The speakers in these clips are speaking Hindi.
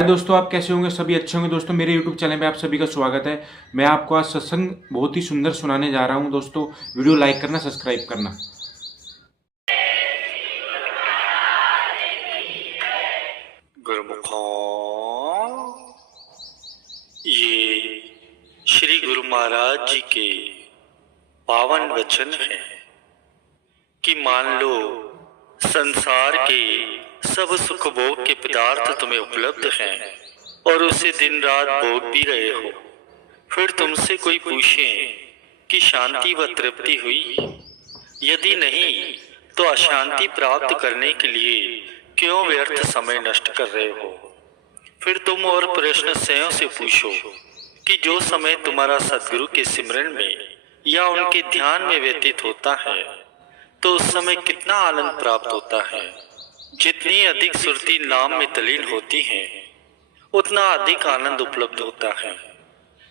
दोस्तों, आप कैसे होंगे? सभी अच्छे होंगे। दोस्तों, मेरे YouTube चैनल में आप सभी का स्वागत है। मैं आपको आज सत्संग बहुत ही सुंदर सुनाने जा रहा हूं। दोस्तों, वीडियो लाइक करना, सब्सक्राइब करना। गुरुमुखों, ये श्री गुरु महाराज जी के पावन वचन है कि मान लो संसार के सब सुख भोग के पदार्थ तुम्हें उपलब्ध हैं और उसे दिन रात भोग भी रहे हो। फिर तुमसे कोई पूछे कि शांति व तृप्ति हुई? यदि नहीं तो अशांति प्राप्त करने के लिए क्यों व्यर्थ समय नष्ट कर रहे हो? फिर तुम और प्रश्न स्वयं से पूछो कि जो समय तुम्हारा सद्गुरु के सिमरन में या उनके ध्यान में व्यतीत होता है तो उस समय कितना आनंद प्राप्त होता है। जितनी अधिक सुरती नाम में तलीन होती है उतना अधिक आनंद उपलब्ध होता है।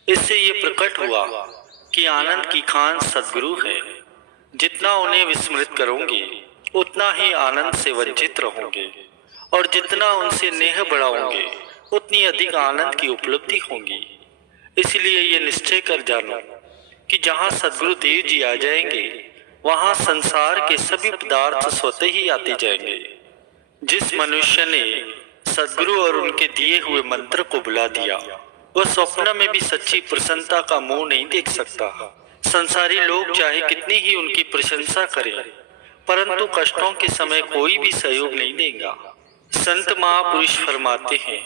इससे ये प्रकट हुआ कि आनंद की खान सद्गुरु है। जितना उन्हें विस्मृत करोगे उतना ही आनंद से वंचित रहोगे और जितना उनसे नेह बढ़ाओगे उतनी अधिक आनंद की उपलब्धि होगी। इसलिए ये निश्चय कर जानो कि जहाँ सद्गुरु देव जी आ जाएंगे वहाँ संसार के सभी पदार्थ स्वतः ही आते जाएंगे। जिस मनुष्य ने सद्गुरु और उनके दिए हुए मंत्र को बुला दिया वह स्वप्न में भी सच्ची प्रसन्नता का मुंह नहीं देख सकता। संसारी लोग चाहे कितनी ही उनकी प्रशंसा करें परंतु कष्टों के समय कोई भी सहयोग नहीं देगा। संत महापुरुष फरमाते हैं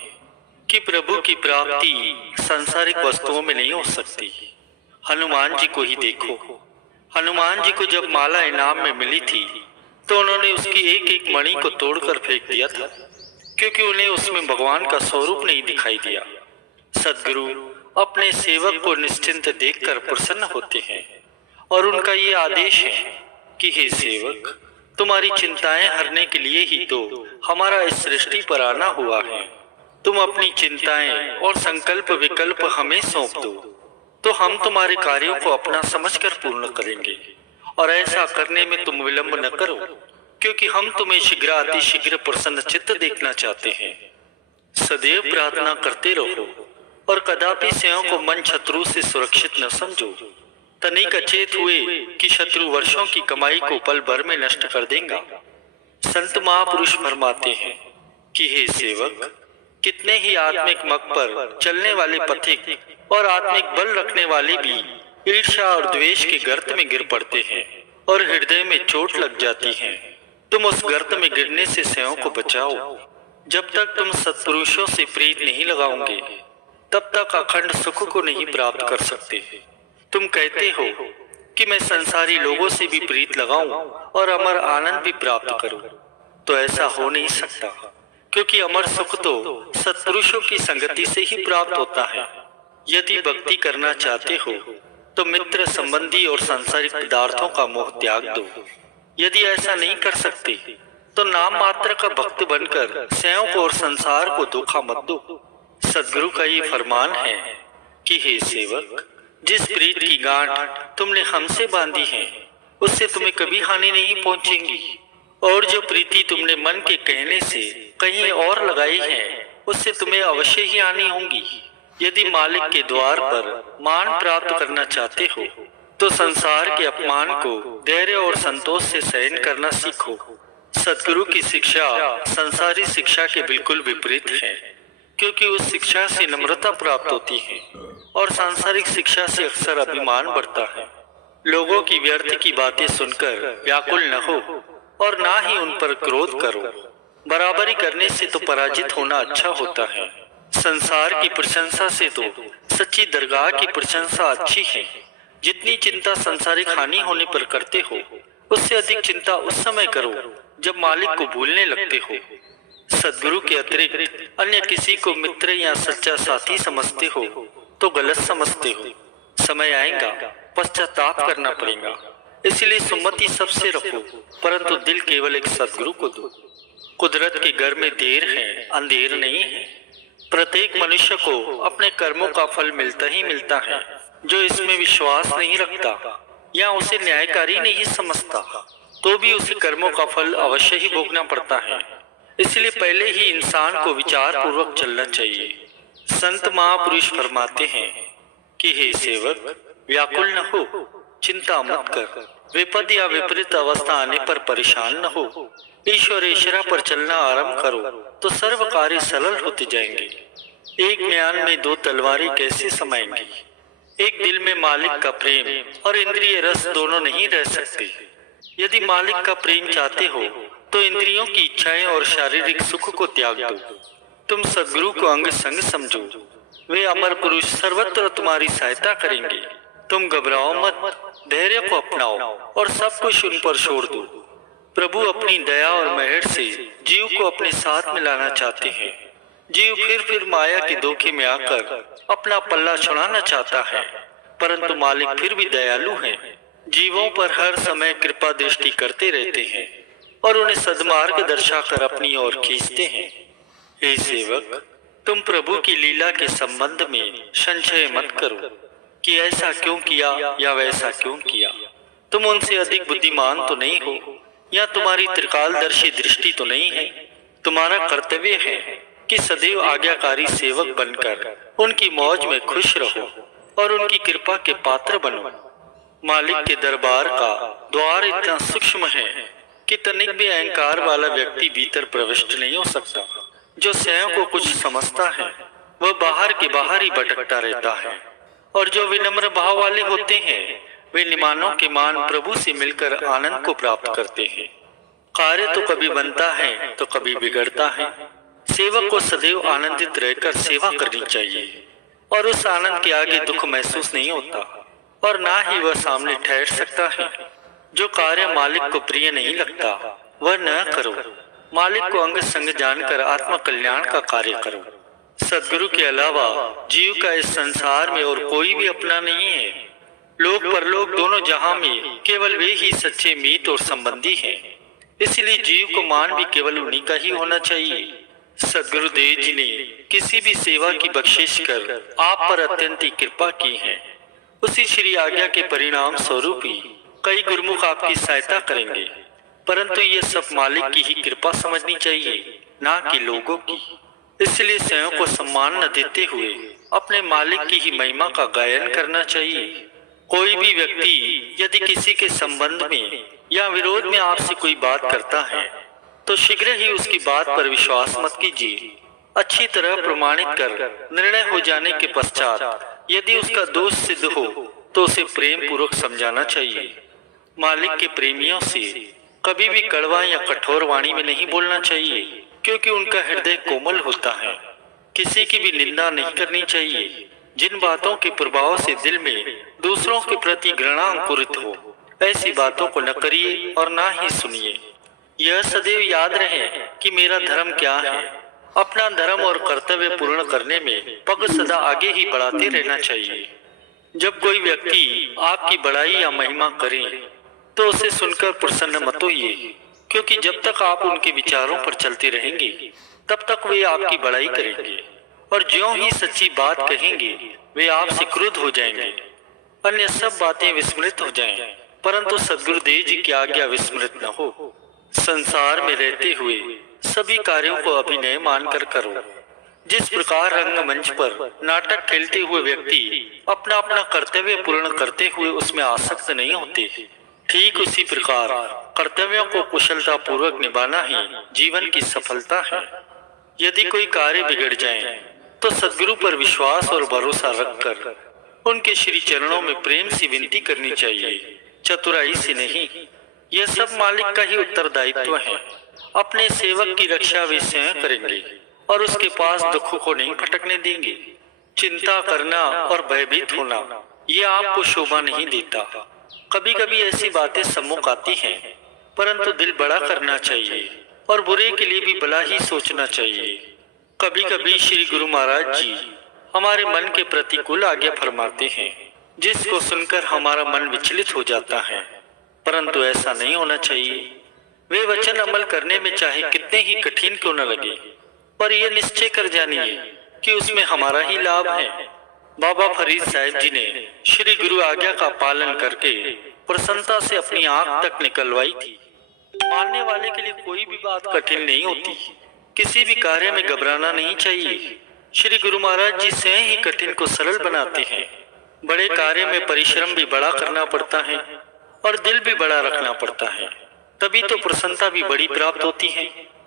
कि प्रभु की प्राप्ति सांसारिक वस्तुओं में नहीं हो सकती। हनुमान जी को ही देखो। हनुमान जी को जब माला इनाम में मिली थी तो उन्होंने उसकी एक एक मणि को तोड़कर फेंक दिया था क्योंकि उन्हें उसमें भगवान का स्वरूप नहीं दिखाई दिया। सद्गुरु अपने सेवक को निश्चिंत देखकर प्रसन्न होते हैं और उनका ये आदेश है कि हे सेवक, तुम्हारी चिंताएं हरने के लिए ही तो हमारा इस सृष्टि पर आना हुआ है। तुम अपनी चिंताएं और संकल्प विकल्प हमें सौंप दो तो हम तुम्हारे कार्यों को अपना समझकर पूर्ण करेंगे और ऐसा करने में तुम विलंब न करो क्योंकि हम तुम्हें शीघ्र अति शीघ्र प्रसन्न चित्त देखना चाहते हैं। सदैव प्रार्थना करते रहो और कदापि स्वयं को मन शत्रु से सुरक्षित न समझो। तनिक अचेत हुए कि शत्रु वर्षों की कमाई को पल भर में नष्ट कर देगा। संत महापुरुष फरमाते हैं कि हे सेवक, कितने ही आत्मिक मग पर चलने वाले पथिक और आत्मिक बल रखने वाले भी ईर्ष्या और द्वेष के गर्त में गिर पड़ते हैं और हृदय में चोट लग जाती है। तुम उस गर्त में गिरने से स्वयं को बचाओ। जब तक तुम सत्पुरुषों से प्रीत नहीं लगाओगे तब तक अखंड सुख को नहीं प्राप्त कर सकते। तुम कहते हो कि मैं संसारी लोगों से भी प्रीत लगाऊं और अमर आनंद भी प्राप्त करूं, तो ऐसा हो नहीं सकता क्योंकि अमर सुख तो सत्पुरुषों की संगति से ही प्राप्त होता है। यदि भक्ति करना चाहते हो तो मित्र संबंधी और सांसारिक पदार्थों का मोह त्याग दो। यदि ऐसा नहीं कर सकते तो नाम मात्र का भक्त बनकर स्वयं को और संसार को धोखा मत दो। सद्गुरु का ये फरमान है कि हे सेवक, जिस प्रीत की गांठ तुमने हमसे बांधी है उससे तुम्हें कभी हानि नहीं पहुंचेगी और जो प्रीति तुमने मन के कहने से कहीं और लगाई है उससे तुम्हें अवश्य ही हानि होगी। यदि मालिक के द्वार पर मान प्राप्त करना चाहते हो तो संसार के अपमान को धैर्य और संतोष से सहन करना सीखो। सद्गुरु की शिक्षा संसारी शिक्षा के बिल्कुल विपरीत है क्योंकि उस शिक्षा से नम्रता प्राप्त होती है और सांसारिक शिक्षा से अक्सर अभिमान बढ़ता है। लोगों की व्यर्थ की बातें सुनकर व्याकुल न हो और ना ही उन पर क्रोध करो। बराबरी करने से तो पराजित होना अच्छा होता है। संसार की प्रशंसा से तो सच्ची दरगाह की प्रशंसा अच्छी है। जितनी चिंता संसारिक हानि होने पर करते हो उससे अधिक चिंता उस समय करो जब मालिक को भूलने लगते हो। सद्गुरु के अतिरिक्त अन्य किसी को मित्र या सच्चा साथी समझते हो तो गलत समझते हो। समय आएगा पश्चाताप करना पड़ेगा। इसलिए सुमति सबसे रखो परंतु दिल केवल एक सद्गुरु को दो। कुदरत के घर में देर है, अंधेर नहीं है। प्रत्येक मनुष्य को अपने कर्मों का फल मिलता ही मिलता है। जो इसमें विश्वास नहीं रखता या उसे न्यायकारी नहीं समझता तो भी उसे कर्मों का फल अवश्य ही भोगना पड़ता है। इसलिए पहले ही इंसान को विचार पूर्वक चलना चाहिए। संत महापुरुष फरमाते हैं कि हे सेवक, व्याकुल न हो, चिंता मत कर, विपद या विपरीत अवस्था आने पर परेशान न हो, ईश्वरेश्वरा पर चलना आरंभ करो तो सर्व कार्य सरल होते जाएंगे। एक म्यान में दो तलवारें कैसे समाएंगी? एक दिल में मालिक का प्रेम और इंद्रिय रस दोनों नहीं रह सकते। यदि मालिक का प्रेम चाहते हो तो इंद्रियों की इच्छाएं और शारीरिक सुख को त्याग दो। तुम सदगुरु को अंग संग समझो, वे अमर पुरुष सर्वत्र तुम्हारी सहायता करेंगे। तुम घबराओ मत, धैर्य को अपनाओ और सब कुछ उन पर छोड़ दो। प्रभु अपनी दया और मेहर से जीव को अपने साथ मिलाना चाहते हैं। जीव फिर माया के धोखे में आकर अपना पल्ला छुड़ाना चाहता है, परंतु मालिक फिर भी दयालु हैं। जीवों पर हर समय कृपा दृष्टि करते रहते हैं और उन्हें सद्मार्ग दर्शाकर अपनी ओर खींचते हैं। हे सेवक, तुम प्रभु की लीला के संबंध में संशय मत करो कि ऐसा क्यों किया या वैसा क्यों किया। तुम उनसे अधिक बुद्धिमान तो नहीं हो या तुम्हारी त्रिकालदर्शी दृष्टि तो नहीं है। तुम्हारा कर्तव्य है कि सदैव आज्ञाकारी सेवक बनकर उनकी मौज में खुश रहो और उनकी कृपा के पात्र बनो। मालिक के दरबार का द्वार इतना सूक्ष्म है कि तनिक भी अहंकार वाला व्यक्ति भीतर प्रविष्ट नहीं हो सकता। जो स्वयं को कुछ समझता है वह बाहर के बाहर ही भटकता रहता है, और जो विनम्र भाव वाले होते हैं वे निमानों के मान प्रभु से मिलकर आनंद को प्राप्त करते हैं। कार्य तो कभी बनता है तो कभी बिगड़ता है। सेवक को सदैव आनंदित रहकर सेवा करनी चाहिए और उस आनंद के आगे दुख महसूस नहीं होता और ना ही वह सामने ठहर सकता है। जो कार्य मालिक को प्रिय नहीं लगता वह न करो। मालिक को अंग संग जानकर आत्म कल्याण का कार्य करो। सदगुरु के अलावा जीव का इस संसार में और कोई भी अपना नहीं है। लोक परलोक दोनों जहां में केवल वे ही सच्चे मीत और संबंधी हैं। इसलिए जीव को मान भी केवल उन्हीं का ही होना चाहिए। सदगुरुदेव जी ने किसी भी सेवा की बख्शिश कर आप पर अत्यंत कृपा की है, उसी श्री आज्ञा के परिणाम स्वरूप ही कई गुरुमुख आपकी सहायता करेंगे, परंतु ये सब मालिक की ही कृपा समझनी चाहिए, ना कि लोगों की। इसलिए स्वयं को सम्मान न देते हुए अपने मालिक की ही महिमा का गायन करना चाहिए। कोई भी व्यक्ति यदि किसी के संबंध में या विरोध में आपसे कोई बात करता है तो शीघ्र ही उसकी बात पर विश्वास मत कीजिए। अच्छी तरह प्रमाणित कर निर्णय हो जाने के पश्चात यदि उसका दोष सिद्ध हो तो उसे प्रेम पूर्वक समझाना चाहिए। मालिक के प्रेमियों से कभी भी कड़वा या कठोर वाणी में नहीं बोलना चाहिए, क्योंकि उनका हृदय कोमल होता है। किसी की भी निंदा नहीं करनी चाहिए। जिन बातों के प्रभाव से दिल में दूसरों के प्रति घृणा अंकुरित हो, ऐसी बातों को न करिए और ना ही सुनिए। यह सदैव याद रहे कि मेरा धर्म क्या है। अपना धर्म और कर्तव्य पूर्ण करने में पग सदा आगे ही बढ़ाते रहना चाहिए। जब कोई व्यक्ति आपकी बड़ाई या महिमा करे तो उसे सुनकर प्रसन्न मत होइए, क्योंकि जब तक आप उनके विचारों पर चलते रहेंगे तब तक वे आपकी बड़ाई करेंगे, और ज्यों ही सच्ची बात कहेंगे वे आपसे क्रुद्ध हो जाएंगे। अन्य सब बातें विस्मृत हो जाएं, परंतु सद्गुरुदेव जी की आज्ञा विस्मृत न हो। संसार में रहते हुए सभी कार्यों को अभिनय मानकर करो। जिस प्रकार रंगमंच पर नाटक खेलते हुए व्यक्ति अपना अपना कर्तव्य पूर्ण करते हुए उसमें आसक्त नहीं होते, ठीक उसी प्रकार कर्तव्यों को कुशलता पूर्वक निभाना ही जीवन की सफलता है। यदि कोई कार्य बिगड़ जाए तो सद्गुरु पर विश्वास और भरोसा रखकर उनके श्री चरणों में प्रेम से विनती करनी चाहिए, चतुराई से नहीं। यह सब मालिक का ही उत्तरदायित्व है। अपने सेवक की रक्षा वे स्वयं करेंगे और उसके पास दुखों को नहीं भटकने देंगे। चिंता करना और भयभीत होना ये आपको शोभा नहीं देता। कभी कभी ऐसी बातें सम्मुख आती हैं, परंतु दिल बड़ा करना चाहिए और बुरे के लिए भी भला ही सोचना चाहिए। कभी कभी श्री गुरु महाराज जी हमारे मन के प्रतिकूल आज्ञा फरमाते हैं, जिसको सुनकर हमारा मन विचलित हो जाता है, परंतु ऐसा नहीं होना चाहिए। वे वचन अमल करने में चाहे कितने ही कठिन क्यों न लगे, पर यह निश्चय कर जानिए कि उसमें हमारा ही लाभ है। बाबा फरीद साहब जी ने श्री गुरु आज्ञा का पालन करके प्रसन्नता से अपनी आंख तक निकलवाई थी। मानने वाले के लिए कोई भी बात कठिन नहीं होती। किसी भी कार्य में घबराना नहीं चाहिए। श्री गुरु महाराज जी स्वयं ही कठिन को सरल बनाते हैं। बड़े कार्य में परिश्रम भी बड़ा करना पड़ता है और दिल भी बड़ा रखना पड़ता है, तभी तो प्रसन्नता भी बड़ी प्राप्त होती है।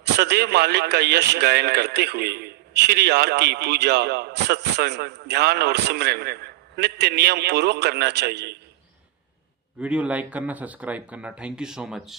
सदैव मालिक का यश गायन करते हुए श्री आरती, पूजा, सत्संग, ध्यान और सिमरन नित्य नियम पूर्वक करना चाहिए। वीडियो लाइक करना, सब्सक्राइब करना। Thank you so much.